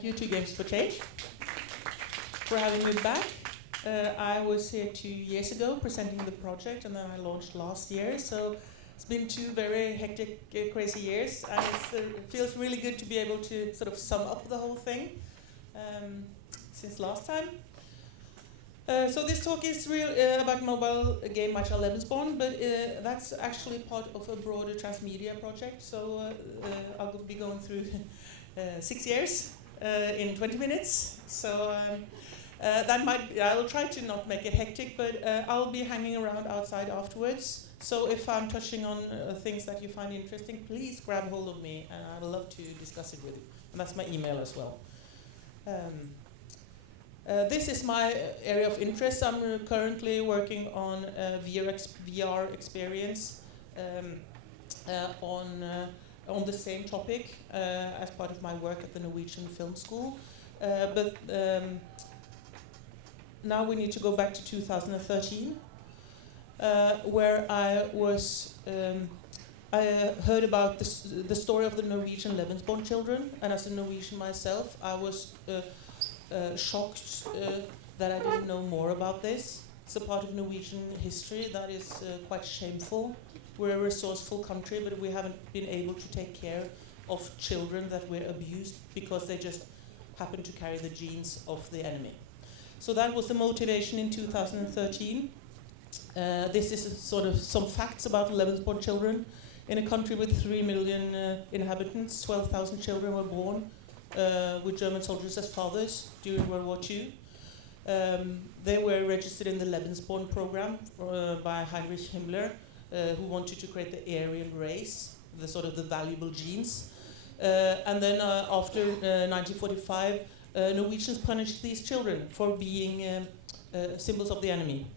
thank you to Games for Change for having me back. I was here 2 years ago presenting the project, and then I launched last year. So it's been 2 very hectic, crazy years, and it feels really good to be able to sort of sum up the whole thing since last time. So this talk is about mobile game Child Lebensborn, but that's actually part of a broader Transmedia project. So I'll be going through 6 years in 20 minutes. So I'll try to not make it hectic, but I'll be hanging around outside afterwards. So if I'm touching on things that you find interesting, please grab hold of me, and I'd love to discuss it with you. And that's my email as well. This is my area of interest. I'm currently working on a VR experience on the same topic as part of my work at the Norwegian Film School. But now we need to go back to 2013, where I heard about the story of the Norwegian Lebensborn children, and as a Norwegian myself, I was shocked that I didn't know more about this. It's a part of Norwegian history that is quite shameful. We're a resourceful country, but we haven't been able to take care of children that were abused because they just happen to carry the genes of the enemy. So that was the motivation in 2013. This is sort of some facts about Lebensborn children. In a country with 3 million inhabitants, 12,000 children were born with German soldiers as fathers during World War II. They were registered in the Lebensborn program by Heinrich Himmler, who wanted to create the Aryan race, the sort of the valuable genes. And then after 1945, Norwegians punished these children for being symbols of the enemy.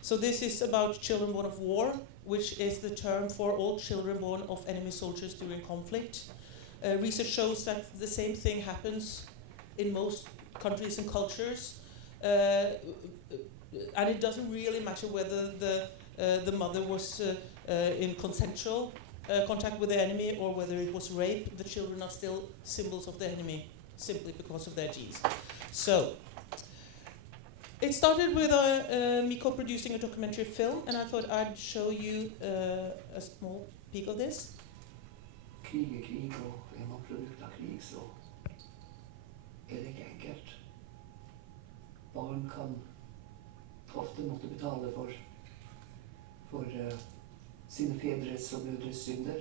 So this is about children born of war, which is the term for all children born of enemy soldiers during conflict. Research shows that the same thing happens in most countries and cultures, and it doesn't really matter whether the mother was in consensual contact with the enemy or whether it was rape. The children are still symbols of the enemy simply because of their genes. So it started with me co-producing a documentary film, and I thought I'd show you a small peek of this. Krig er krig, og er man produkt av krig, så er det ikke enkelt. Barn kan ofte måtte betale for sine fedres og mødres synder.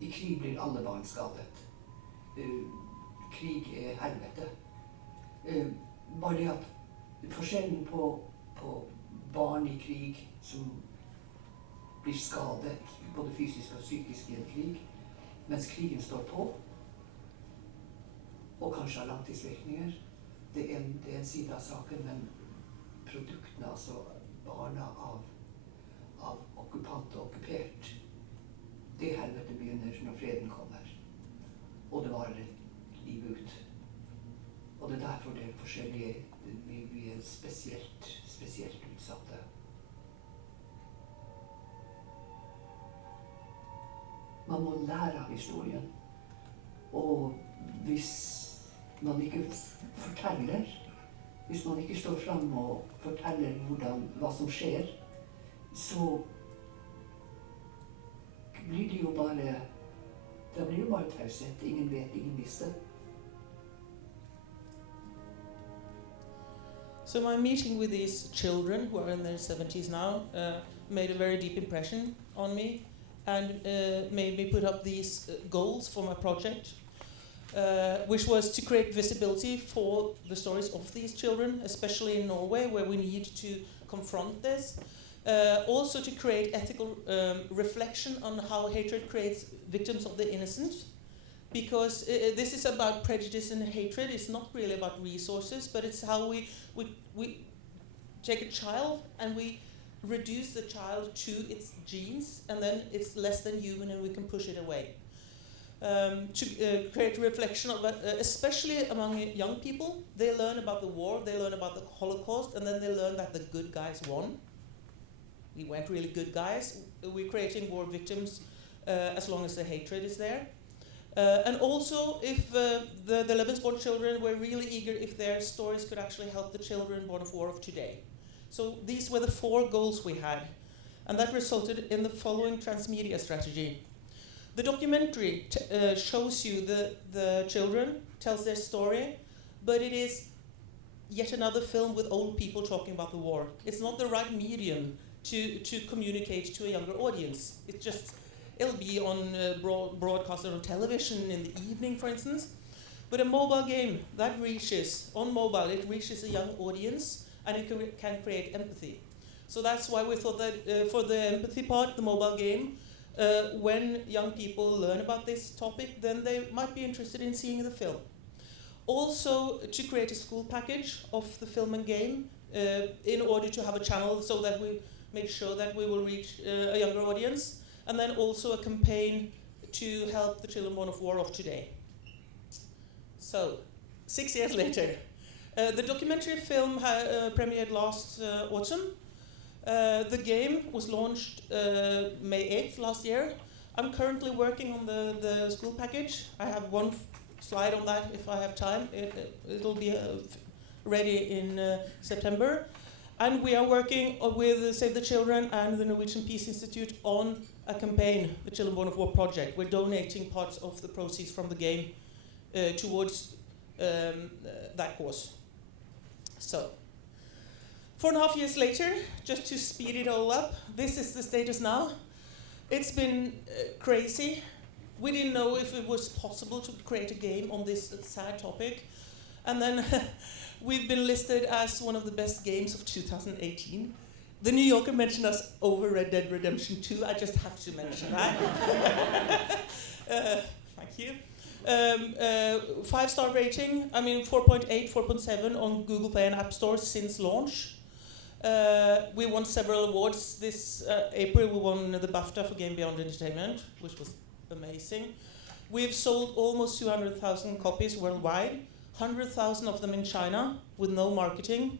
I krig blir alle barn skadet. Krig er helvete. Bare det at forskjellen på barn i krig som blir skadet, både fysisk og psykisk i en krig, mens krigen står på, og kanskje har langtidsvirkninger, det er en side av saken, men produktene, altså barna av okkupant og okkupert, det helvete begynner når freden kommer, og det varer livet ut. Og det er derfor det er forskjellige, vi er spesielt utsatte. Man må lære av historien. Og hvis man ikke forteller, hvis man ikke står frem og forteller hva som skjer, så blir det jo bare taushet. Ingen vet, ingen visste. So my meeting with these children, who are in their 70s now, made a very deep impression on me and made me put up these goals for my project, which was to create visibility for the stories of these children, especially in Norway, where we need to confront this. Also to create ethical reflection on how hatred creates victims of the innocent. Because this is about prejudice and hatred. It's not really about resources, but it's how we take a child and we reduce the child to its genes, and then it's less than human and we can push it away. To create a reflection of, especially among young people, they learn about the war, they learn about the Holocaust, and then they learn that the good guys won. we weren't really good guys. We're creating war victims as long as the hatred is there. And also, if the Lebensborn children were really eager if their stories could actually help the children born of war of today. So these were the 4 goals we had. And that resulted in the following Transmedia Strategy. The documentary shows you the children, tells their story, but it is yet another film with old people talking about the war. It's not the right medium to communicate to a younger audience. It'll be on broadcasted on television in the evening, for instance. But a mobile game, that reaches, on mobile, it reaches a young audience, and it can create empathy. So that's why we thought that for the empathy part, the mobile game, when young people learn about this topic, then they might be interested in seeing the film. Also, to create a school package of the film and game in order to have a channel so that we make sure that we will reach a younger audience. And then also a campaign to help the children born of war of today. So, 6 years later, the documentary film premiered last autumn. The game was launched May 8th last year. I'm currently working on the school package. I have one slide on that if I have time. It'll be ready in September. And we are working with Save the Children and the Norwegian Peace Institute on a campaign, the Children Born of War project. We're donating parts of the proceeds from the game towards that cause. So, 4.5 years later, just to speed it all up, this is the status now. It's been crazy. We didn't know if it was possible to create a game on this sad topic. And then we've been listed as one of the best games of 2018. The New Yorker mentioned us over Red Dead Redemption 2. I just have to mention that. Thank you. 5-star rating, 4.8, 4.7 on Google Play and App Store since launch. We won several awards. This April we won the BAFTA for Game Beyond Entertainment, which was amazing. We've sold almost 200,000 copies worldwide, 100,000 of them in China with no marketing.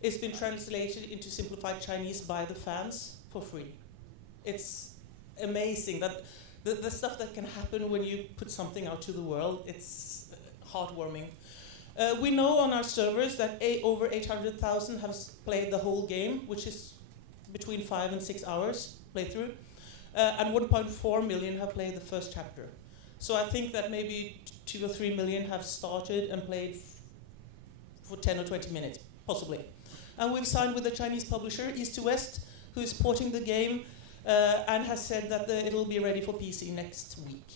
It's been translated into simplified Chinese by the fans for free. It's amazing that the stuff that can happen when you put something out to the world, it's heartwarming. We know on our servers that over 800,000 have played the whole game, which is between 5 and 6 hours playthrough, and 1.4 million have played the first chapter. So I think that maybe 2 or 3 million have started and played for 10 or 20 minutes, possibly. And we've signed with a Chinese publisher, East to West, who is porting the game and has said that it'll be ready for PC next week.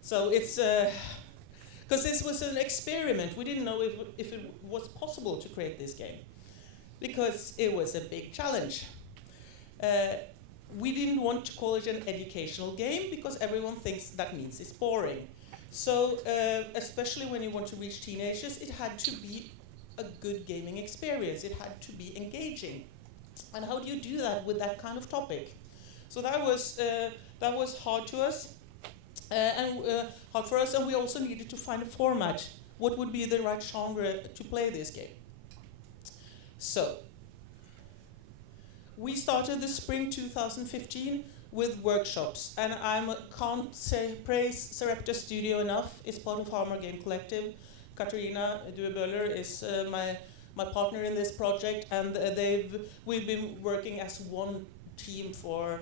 So it's, because this was an experiment. We didn't know if it was possible to create this game, because it was a big challenge. We didn't want to call it an educational game because everyone thinks that means it's boring. So especially when you want to reach teenagers, it had to be a good gaming experience. It had to be engaging. And how do you do that with that kind of topic? So that was hard to us, and hard for us. And we also needed to find a format. What would be the right genre to play this game? So we started the spring 2015 with workshops, and I can't praise Sarepta Studio enough. It's part of Hammer Game Collective. Katarina Duebøller is my partner in this project, and we've been working as one team for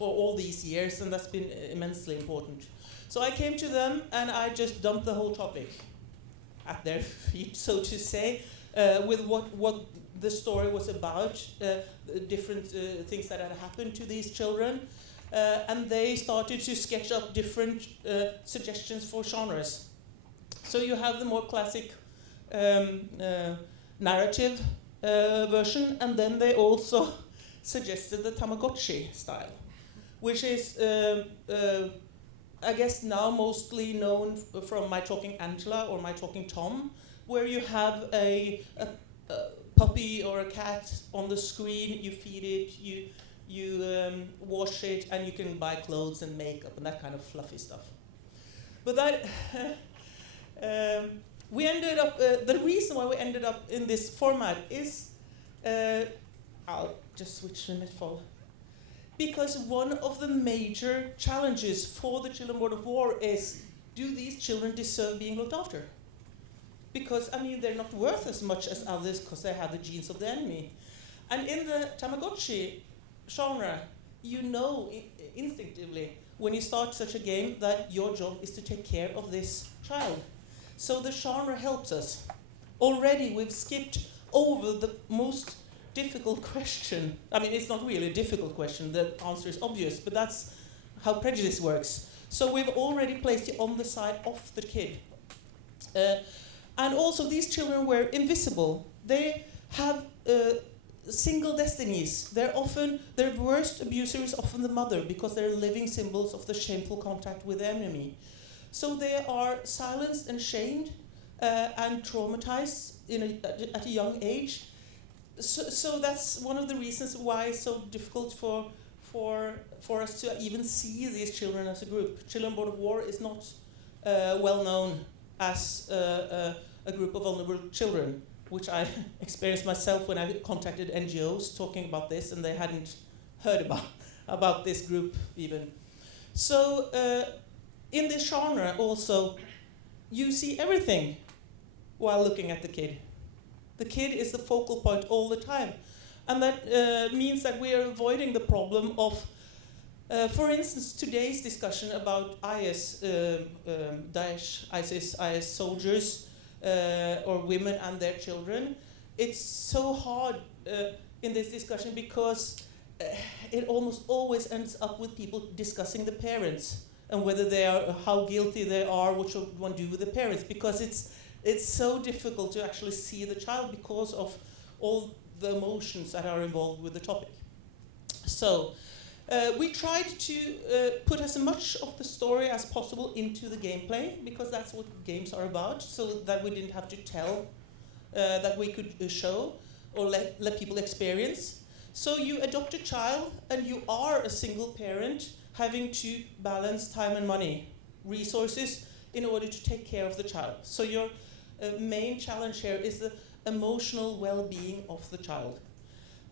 all these years, and that's been immensely important. So I came to them and I just dumped the whole topic at their feet, so to say, with what the story was about, different things that had happened to these children, and they started to sketch up different suggestions for genres. So you have the more classic narrative version, and then they also suggested the Tamagotchi style, which is, I guess now mostly known from My Talking Angela or My Talking Tom, where you have a puppy or a cat on the screen, you feed it, you wash it, and you can buy clothes and makeup and that kind of fluffy stuff. But that we ended up, the reason why we ended up in this format is, I'll just switch to metaphor. Because one of the major challenges for the children born of war is, do these children deserve being looked after? Because, I mean, they're not worth as much as others because they have the genes of the enemy. And in the Tamagotchi genre, you know instinctively when you start such a game that your job is to take care of this child. So the genre helps us. Already we've skipped over the most difficult question. I mean, it's not really a difficult question, the answer is obvious, but that's how prejudice works. So we've already placed it on the side of the kid. And also these children were invisible. They have single destinies. Their worst abuser is often the mother because they're living symbols of the shameful contact with the enemy. So they are silenced and shamed and traumatized at a young age. So that's one of the reasons why it's so difficult for us to even see these children as a group. Children born of war is not well known as a group of vulnerable children, which I experienced myself when I contacted NGOs talking about this, and they hadn't heard about this group even. So in this genre also, you see everything while looking at the kid. The kid is the focal point all the time. And that means that we are avoiding the problem of, for instance, today's discussion about IS, Daesh, IS soldiers, or women and their children. It's so hard in this discussion because it almost always ends up with people discussing the parents and whether they are, how guilty they are, what should one do with the parents, because it's so difficult to actually see the child because of all the emotions that are involved with the topic. So we tried to put as much of the story as possible into the gameplay, because that's what games are about, so that we didn't have to tell, that we could show or let people experience. So you adopt a child and you are a single parent having to balance time and money, resources, in order to take care of the child. So your main challenge here is the emotional well-being of the child.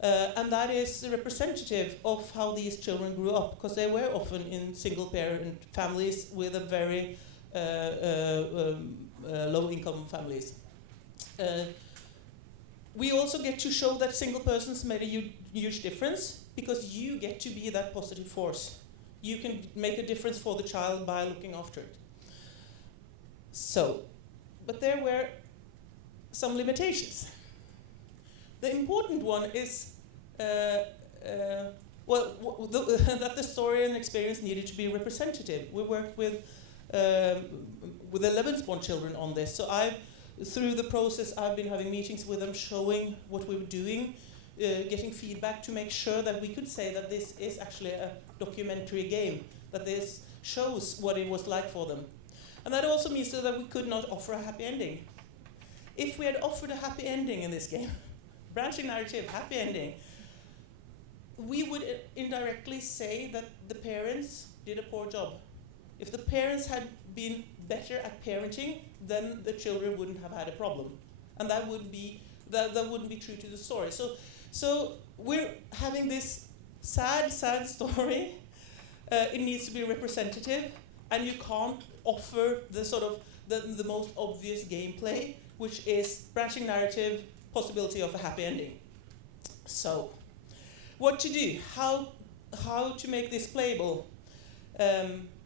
And that is representative of how these children grew up, because they were often in single-parent families with a very low-income families. We also get to show that single persons made a huge difference, because you get to be that positive force. You can make a difference for the child by looking after it. So, but there were some limitations. The important one is that the story and experience needed to be representative. We worked with the Lebensborn children on this. So through the process, I've been having meetings with them, showing what we were doing, getting feedback to make sure that we could say that this is actually a documentary game, that this shows what it was like for them. And that also means that we could not offer a happy ending. If we had offered a happy ending in this game, branching narrative, happy ending, we would indirectly say that the parents did a poor job. If the parents had been better at parenting, then the children wouldn't have had a problem. And that wouldn't be true to the story. So we're having this sad story. It needs to be representative, and you can't offer the sort of the most obvious gameplay, which is branching narrative, possibility of a happy ending. So, what to do? How to make this playable?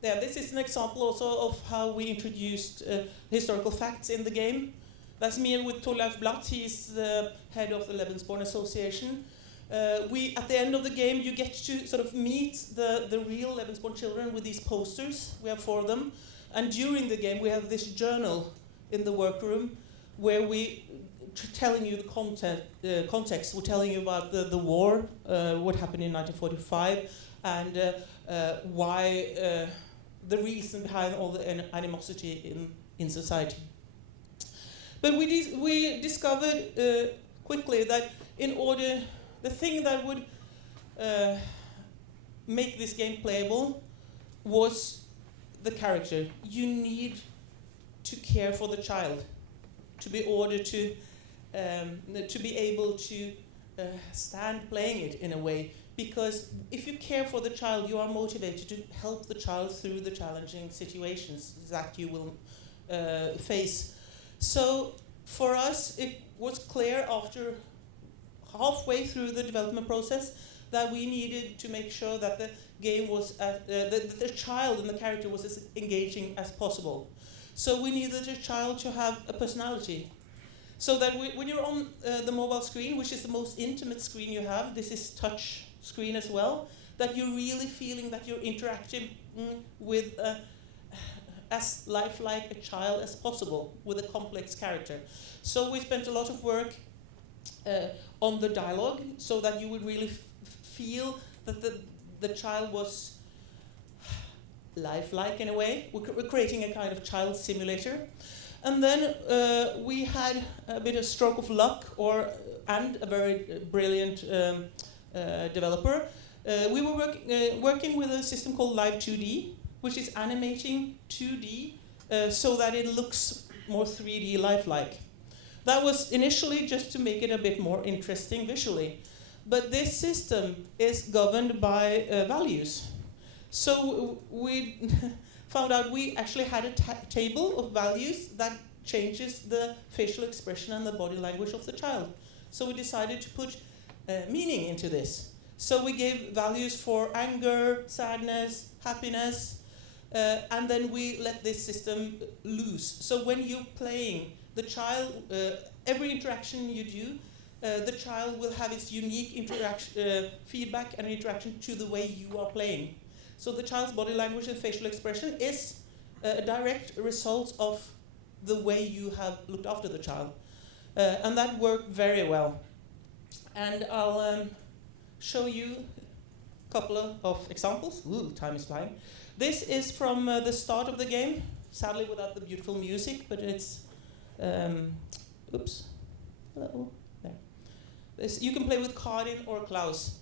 This is an example also of how we introduced historical facts in the game. That's me with Torleif Blatt. He's the head of the Lebensborn Association. At the end of the game, you get to sort of meet the real Lebensborn children with these posters. We have 4 of them. And during the game, we have this journal in the workroom where we telling you the context. We're telling you about the war, what happened in 1945, and why the reason behind all the animosity in society. But we discovered quickly that the thing that would make this game playable was the character. You need to care for the child to be able to stand playing it in a way, because if you care for the child, you are motivated to help the child through the challenging situations that you will face. So for us, it was clear after halfway through the development process that we needed to make sure that the game was, the child and the character was as engaging as possible. So we needed the child to have a personality. So that when you're on the mobile screen, which is the most intimate screen you have, this is touch screen as well, that you're really feeling that you're interacting with as lifelike a child as possible with a complex character. So we spent a lot of work on the dialogue, so that you would really feel that the child was lifelike in a way. We're creating a kind of child simulator. And then we had a bit of stroke of luck, and a very brilliant developer. We were working with a system called Live 2D, which is animating 2D so that it looks more 3D lifelike. That was initially just to make it a bit more interesting visually. But this system is governed by values. So we found out we actually had a table of values that changes the facial expression and the body language of the child. So we decided to put meaning into this. So we gave values for anger, sadness, happiness, and then we let this system loose. So when you're playing, the child, every interaction you do, the child will have its unique feedback and interaction to the way you are playing. So the child's body language and facial expression is a direct result of the way you have looked after the child. And that worked very well. And I'll show you a couple of examples. Ooh, time is flying. This is from the start of the game, sadly without the beautiful music, but it's, oops, hello, there. This, you can play with Karin or Klaus.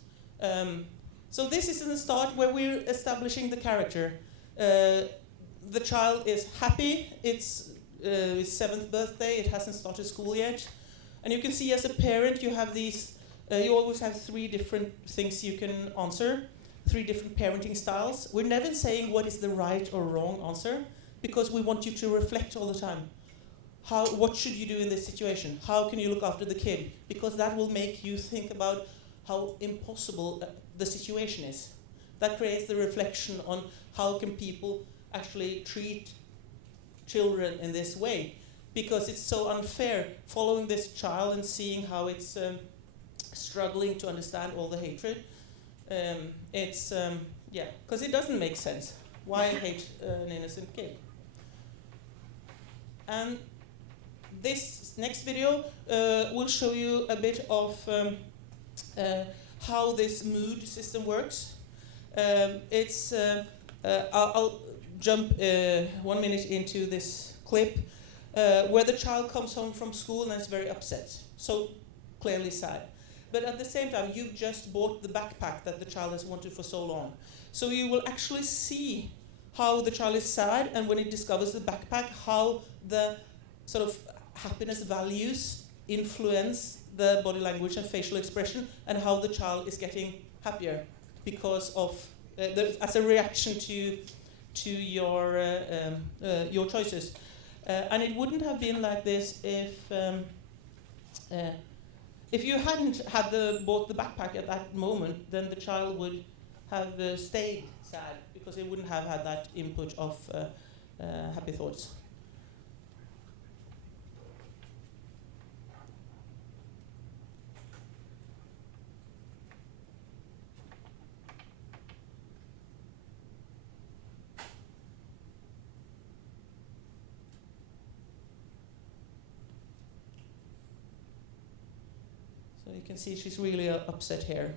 So this is in the start where we're establishing the character. The child is happy, it's its 7th birthday, it hasn't started school yet. And you can see as a parent you have these, you always have 3 different things you can answer, 3 different parenting styles. We're never saying what is the right or wrong answer, because we want you to reflect all the time. What should you do in this situation? How can you look after the kid? Because that will make you think about how impossible the situation is. That creates the reflection on how can people actually treat children in this way, because it's so unfair following this child and seeing how it's struggling to understand all the hatred. Yeah, because it doesn't make sense. Why hate an innocent kid? And this next video will show you a bit of how this mood system works. I'll jump 1 minute into this clip where the child comes home from school and is very upset, so clearly sad. But at the same time, you've just bought the backpack that the child has wanted for so long. So you will actually see how the child is sad, and when it discovers the backpack, how the sort of happiness values influence the body language and facial expression, and how the child is getting happier because of as a reaction to your choices. And it wouldn't have been like this if you hadn't had bought the backpack at that moment. Then the child would have stayed sad, because it wouldn't have had that input of happy thoughts. So you can see she's really upset here.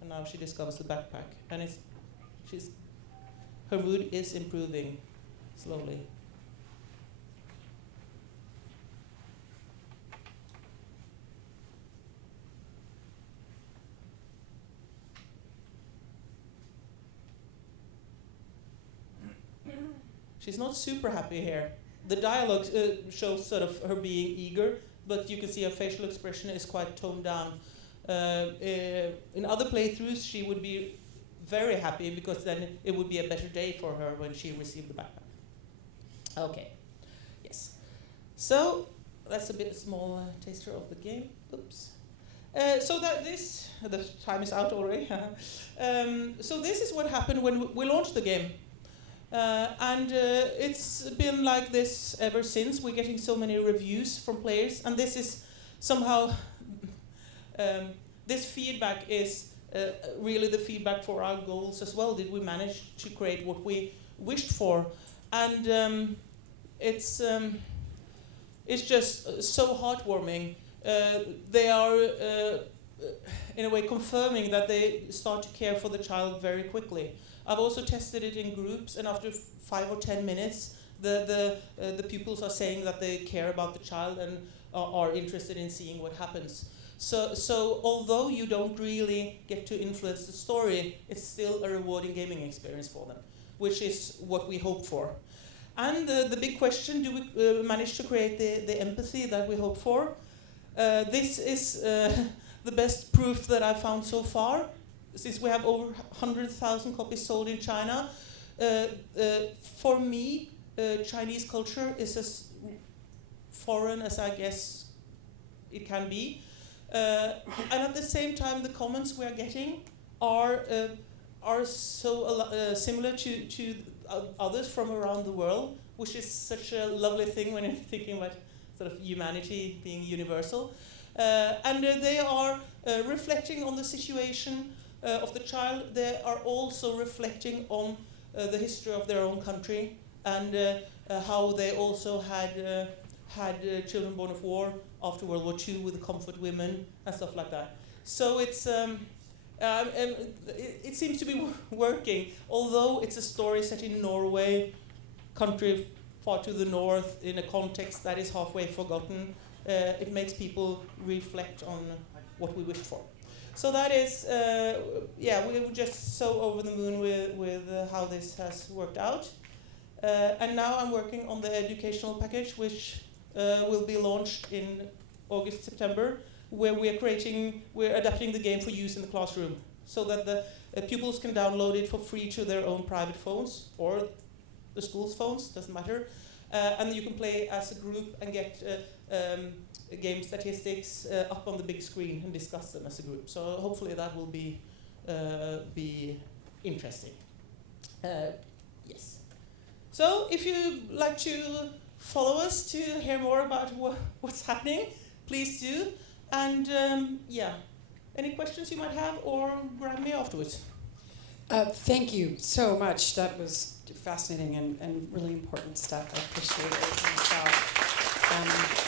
And now she discovers the backpack, and her mood is improving slowly. she's not super happy here. The dialogue shows sort of her being eager, but you can see her facial expression is quite toned down. In other playthroughs, she would be very happy because then it would be a better day for her when she received the backpack. Okay, yes. So that's a bit small taster of the game. Oops. So that the time is out already. So this is what happened when we launched the game. And it's been like this ever since. We're getting so many reviews from players, and this is somehow this feedback is really the feedback for our goals as well. Did we manage to create what we wished for? And it's just so heartwarming. They are in a way confirming that they start to care for the child very quickly. I've also tested it in groups, and after 5 or 10 minutes, the pupils are saying that they care about the child and are interested in seeing what happens. So although you don't really get to influence the story, it's still a rewarding gaming experience for them, which is what we hope for. And the big question, do we manage to create the empathy that we hope for? This is the best proof that I've found so far. Since we have over 100,000 copies sold in China, for me, Chinese culture is as foreign as I guess it can be. And at the same time, the comments we are getting are so similar to others from around the world, which is such a lovely thing when you're thinking about sort of humanity being universal. And they are reflecting on the situation of the child. They are also reflecting on the history of their own country and how they also had children born of war after World War II with the comfort women and stuff like that. So it's it seems to be working, although it's a story set in Norway, country far to the north, in a context that is halfway forgotten. It makes people reflect on what we wished for. So that is, we were just so over the moon with how this has worked out. And now I'm working on the educational package, which will be launched in August, September, where we're adapting the game for use in the classroom, so that the pupils can download it for free to their own private phones or the school's phones, doesn't matter. And you can play as a group and get game statistics up on the big screen and discuss them as a group. So hopefully that will be interesting. Yes. So if you'd like to follow us to hear more about what's happening, please do. And any questions you might have, or grab me afterwards. Thank you so much. That was fascinating and really important stuff. I appreciate it myself.